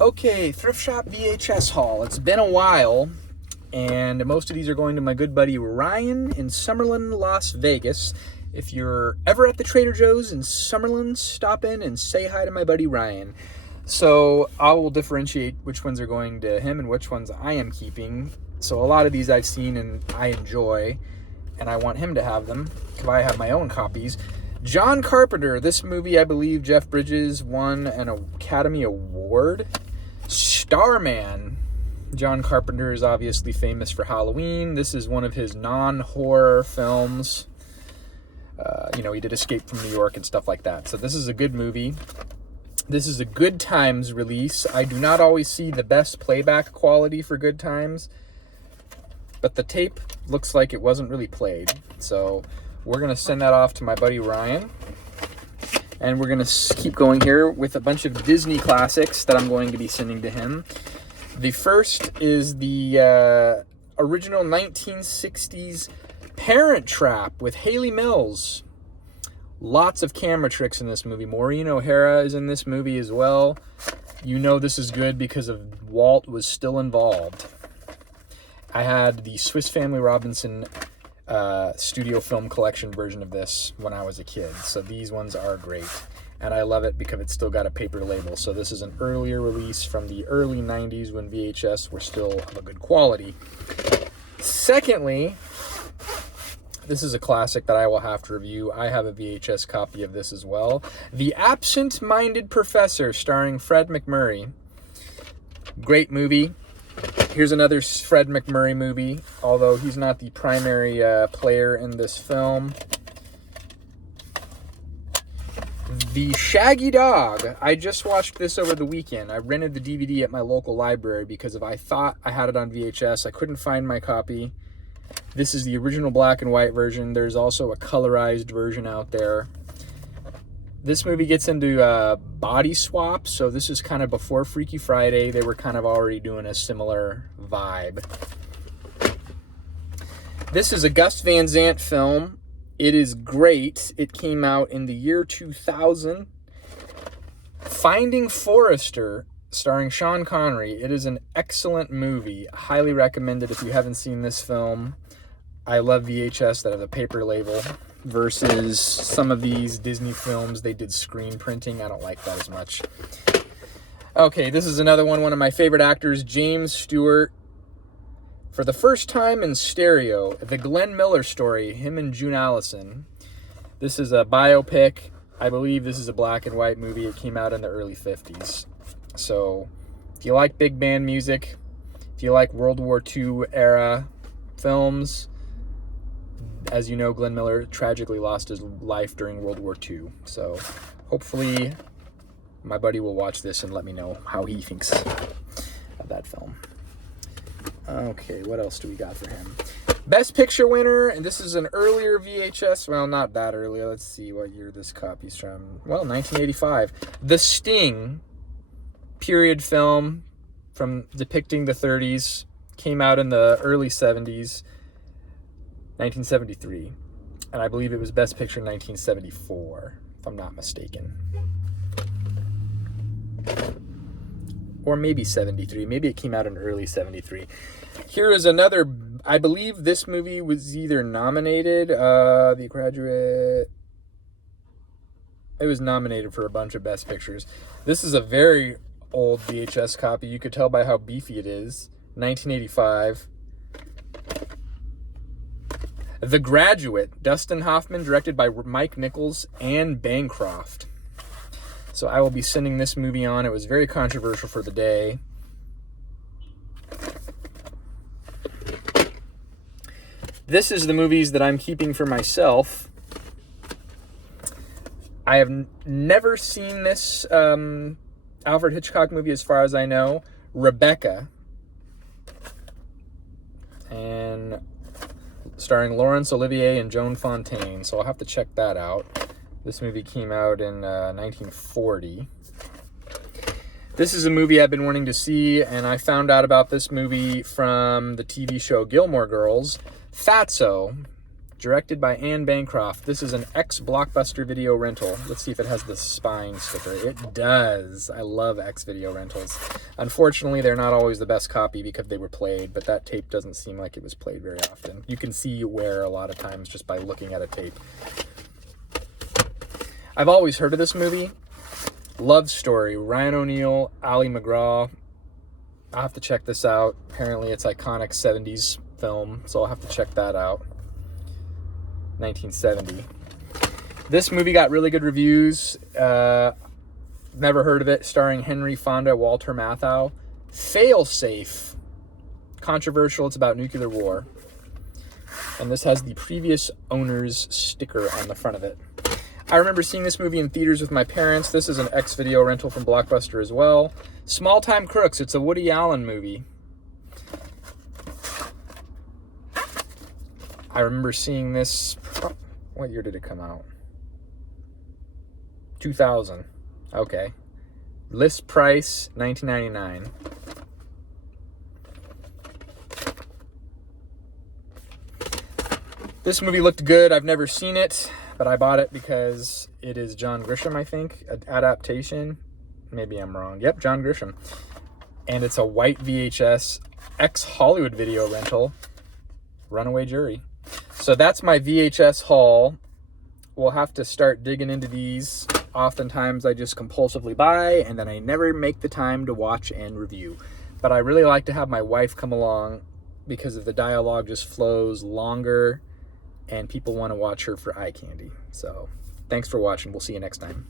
Okay, Thrift Shop VHS haul. It's been a while, and most of these are going to my good buddy Ryan in Summerlin, Las Vegas. If you're ever at the Trader Joe's in Summerlin, stop in and say hi to my buddy Ryan. So I will differentiate which ones are going to him and which ones I am keeping. So a lot of these I've seen and I enjoy, and I want him to have them because I have my own copies. John Carpenter, this movie, I believe Jeff Bridges won an Academy Award. Starman. John Carpenter is obviously famous for Halloween. This is one of his non-horror films. He did Escape from New York and stuff like that. So this is a good movie. This is a Good Times release. I do not always see the best playback quality for Good Times, but the tape looks like it wasn't really played. So we're going to send that off to my buddy Ryan. And we're going to keep going here with a bunch of Disney classics that I'm going to be sending to him. The first is the original 1960s Parent Trap with Haley Mills. Lots of camera tricks in this movie. Maureen O'Hara is in this movie as well. You know this is good because Walt was still involved. I had the Swiss Family Robinson studio film collection version of this when I was a kid. So these ones are great. And I love it because it's still got a paper label. So this is an earlier release from the early 90s when VHS were still of a good quality. Secondly, this is a classic that I will have to review. I have a VHS copy of this as well. The Absent-Minded Professor, starring Fred MacMurray. Great movie. Here's another Fred MacMurray movie, although he's not the primary player in this film. The Shaggy Dog. I just watched this over the weekend. I rented the DVD at my local library because I thought I had it on VHS. I couldn't find my copy. This is the original black and white version. There's also a colorized version out there. This movie gets into body swap, so this is kind of before Freaky Friday. They were kind of already doing a similar vibe. This is a Gus Van Sant film. It is great. It came out in the year 2000. Finding Forrester, starring Sean Connery. It is an excellent movie. Highly recommended if you haven't seen this film. I love VHS that have a paper label. Versus some of these Disney films, they did screen printing. I don't like that as much. Okay, this is another one of my favorite actors, James Stewart. For the first time in stereo, The Glenn Miller Story, him and June Allison. This is a biopic. I believe this is a black and white movie. It came out in the early 50s. So, if you like big band music, if you like World War II era films, as you know, Glenn Miller tragically lost his life during World War II. So hopefully my buddy will watch this and let me know how he thinks of that film. Okay, what else do we got for him? Best Picture winner, and this is an earlier VHS. Well, not that early. Let's see what year this copy's from. Well, 1985. The Sting period film from depicting the 30s. Came out in the early 70s. 1973, and I believe it was Best Picture 1974, if I'm not mistaken. Or maybe 73. Maybe it came out in early 73. Here is another, I believe this movie was either nominated, The Graduate, it was nominated for a bunch of Best Pictures. This is a very old VHS copy. You could tell by how beefy it is. 1985. The Graduate, Dustin Hoffman, directed by Mike Nichols and Bancroft. So I will be sending this movie on. It was very controversial for the day. This is the movies that I'm keeping for myself. I have never seen this Alfred Hitchcock movie as far as I know. Rebecca. And starring Laurence Olivier and Joan Fontaine, so I'll have to check that out. This movie came out in 1940. This is a movie I've been wanting to see, and I found out about this movie from the TV show Gilmore Girls. Fatso, Directed by Anne Bancroft. This is an ex-Blockbuster video rental. Let's see if it has the spine sticker. It does. I love ex-video rentals. Unfortunately, they're not always the best copy because they were played, but that tape doesn't seem like it was played very often. You can see wear a lot of times just by looking at a tape. I've always heard of this movie. Love Story. Ryan O'Neal, Ali McGraw. I'll have to check this out. Apparently, it's iconic 70s film, so I'll have to check that out. 1970. This movie got really good reviews. Never heard of it. Starring Henry Fonda, Walter Matthau. Failsafe. Controversial. It's about nuclear war. And this has the previous owner's sticker on the front of it. I remember seeing this movie in theaters with my parents. This is an ex-video rental from Blockbuster as well. Small Time Crooks. It's a Woody Allen movie. I remember seeing this. What year did it come out? 2000. Okay. List price, $19.99. This movie looked good. I've never seen it, but I bought it because it is John Grisham, I think. An adaptation. Maybe I'm wrong. Yep, John Grisham. And it's a white VHS ex-Hollywood video rental. Runaway Jury. So that's my VHS haul. We'll have to start digging into these. Oftentimes I just compulsively buy and then I never make the time to watch and review. But I really like to have my wife come along because of the dialogue just flows longer and people want to watch her for eye candy. So thanks for watching. We'll see you next time.